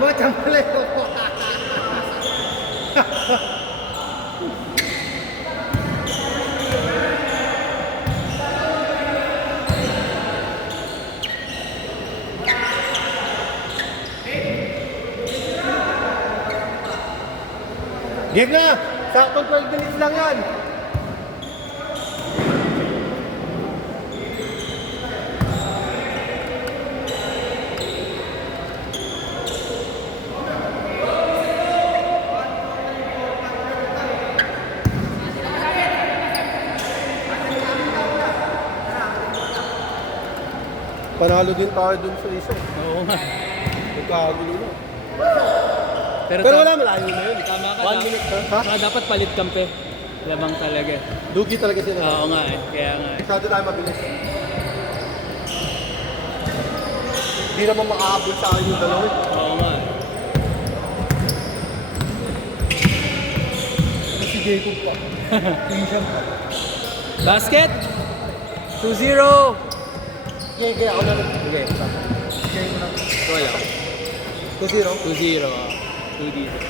Macam boleh. Game na! Saktong 12 minutes lang yan. Panalo din tayo dun sa isa. Oo nga. Nagkagulo na. Pero wala, malayo na yun. Tama ka. 1 minute. Ha? Dapat palit kampe. Lamang talaga. Dugi talaga sila. Oo nga eh. Kaya nga eh. Masyado tayo mabilis. Hindi naman makahabol sa akin yung dalawa. Oo nga eh. Si Jacob pa. Pinsan pa. Basket! 2-0! Sige, ako na rin. Sige, sige mo na. Wala. 2-0. 2-0. 2 dito.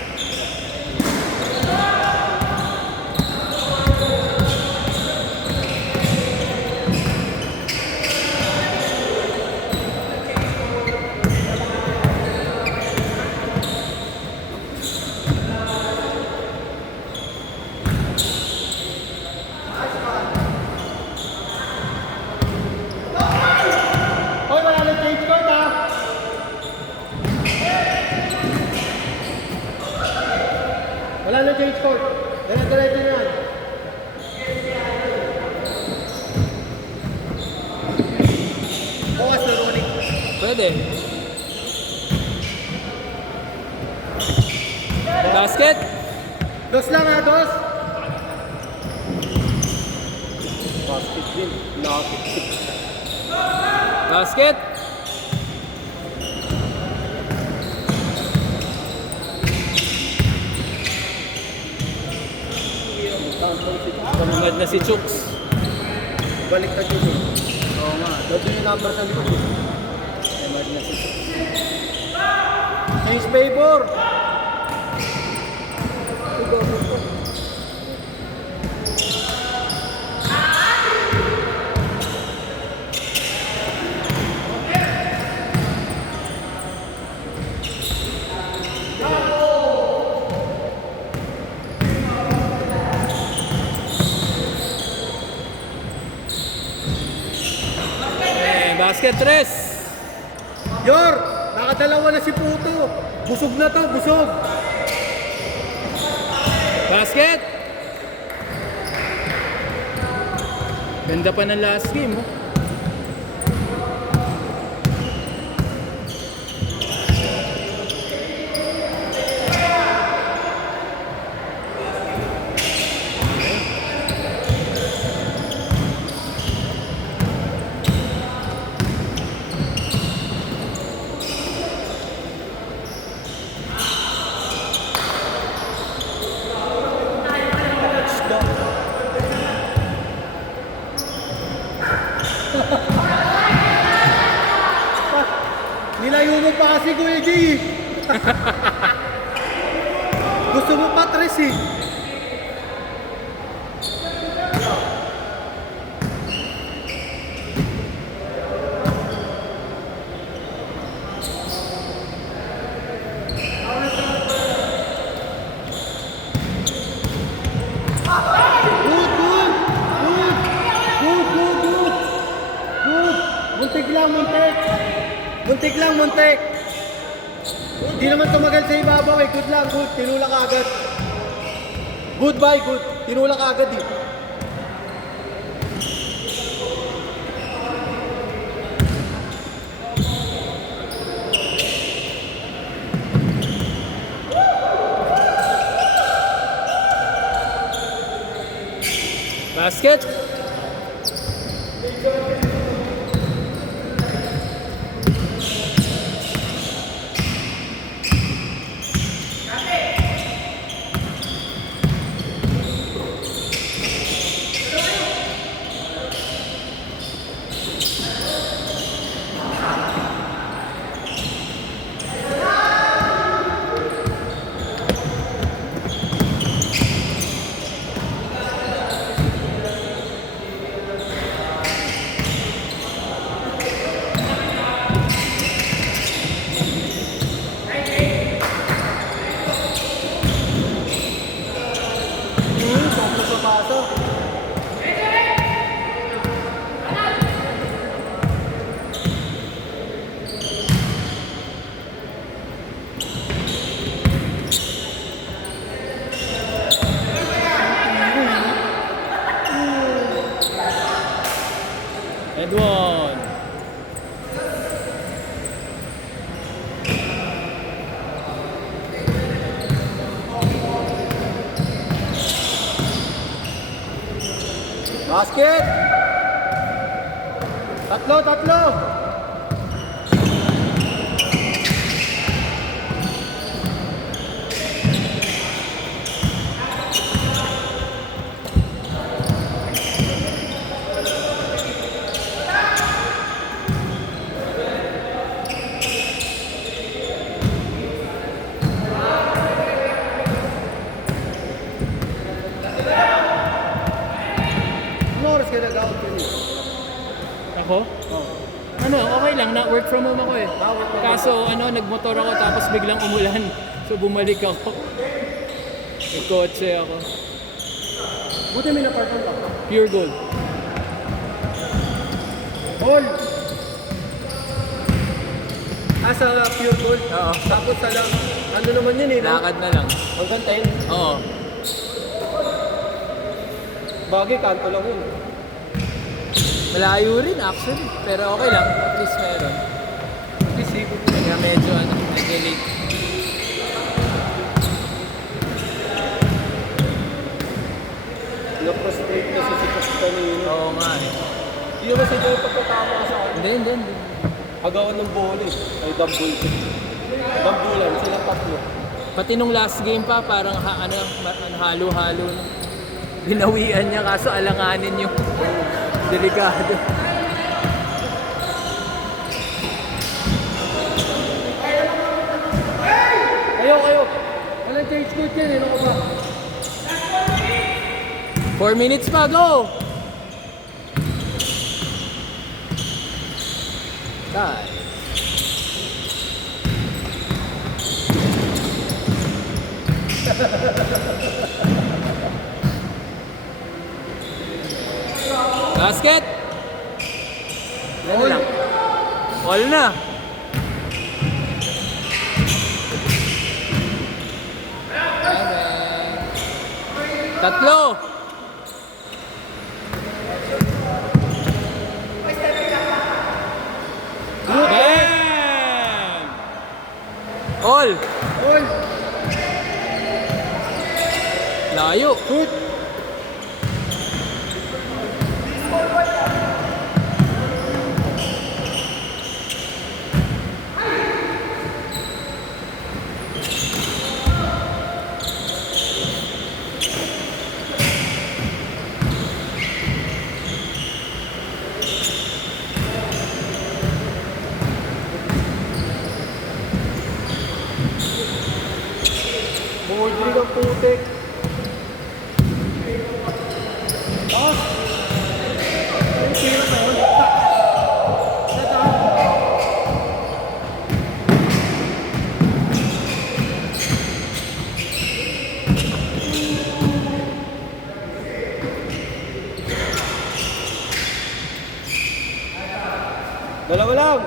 Hoy, wala na change court ha. Wala na change court. Dire-diretso na yan. Bukas na Ronnie. Pwede. Basket! Dos lang ha, dos. Basket din. Nakakit. Basket! Tumangad na si Chooks. Balik na dito. Oo nga. Dito yung number sa likod. Tumangad na si Chooks. Change favor. Basket 3! Yor, nakadalawa na si Puto. Busog na to, busog. Basket! Ganda pa ng last game, oh. Nilayo mo pa kasi Kuya G. Gusto mo pa tres eh. Muntik lang, muntik. Muntik lang, muntik. Hindi naman tumagal sa ibabaw eh. Good lang, good. Tinulak agad. Goodbye, good. Tinulak agad eh. Basket! Basket! Tatlo, tatlo! Ano oras ka nag-out yun eh? Ako? Oh. Ano, okay lang. Na-work from home ako eh. Work from home. Kaso ano, nagmotor ako tapos biglang umulan. So bumalik ako. May kotse ako. Buti may napartan ka. Pure gold. Ball! Sa pure gold. Oo. Tapos sa lang, ano naman yun eh, no? Lakad na lang. Hanggang 10. Oo. Bagay, kanto lang yun. Malayo rin actually. Pero okay lang. At least meron. At least ikot. Kaya medyo ano, medyo late. Na-frustrate kasi si Coach kanina. Oo nga eh. Hindi naman sa yung pagkatama sa akin. Hindi. Agawan ng bola eh. Ay, dambul. Dambulan, sila tatlo. Pati nung last game pa, parang halo-halo na. Binawian niya kaso alanganin yung delikado. Kayo. Walang change coach yan eh, ano ka ba? 4 minutes pa, go! Time. Basket! Ano lang? All na! Tatlo! Bam! All! All! Layo! Shoot! Bumudri ng putik. Ah! Ay, tira na yun. Dalawa lang.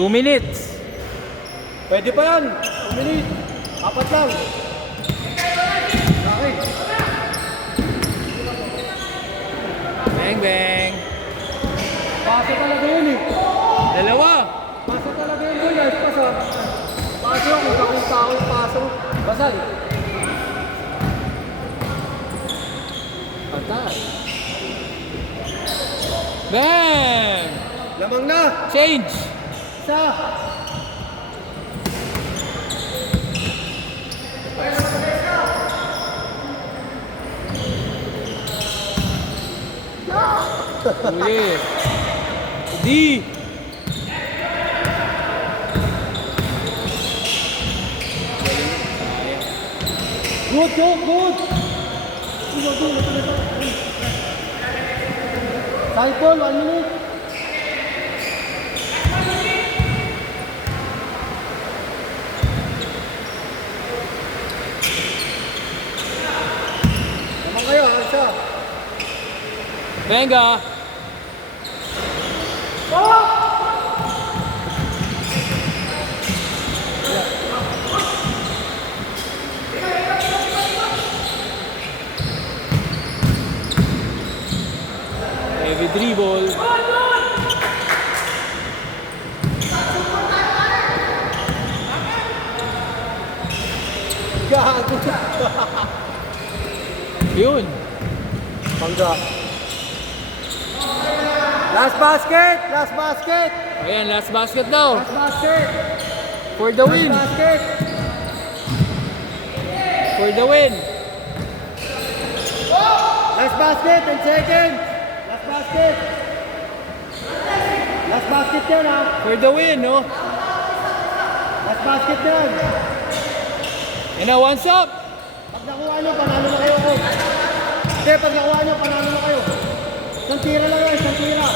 Two minutes! Pwede pa yan. 2 minutes. 4 lang. Okay. Bang! Pasa talaga yun eh. Dalawa! Pasa talaga yun guys. Pasa. Pasa yun. Kung kakita ako yung paso. Basal. Patay! Bang! Lamang na. Change! Isa. Uli! D! Good. Cycle, 1 minute. Venga. Heavy dribble. Gago. Yun. Pangga. Last basket! Last basket! Ayan, last basket daw. Last basket! For the win. Last basket! For the win. Last basket! 10 seconds! Last basket! Last basket yan ha! For the win, no? Last basket yan! And now, one's up. Pag nakuha nyo, panalo na kayo ko. Hindi, pag nakuha nyo, panalo na kayo. Isang tira lang yan, isang tira.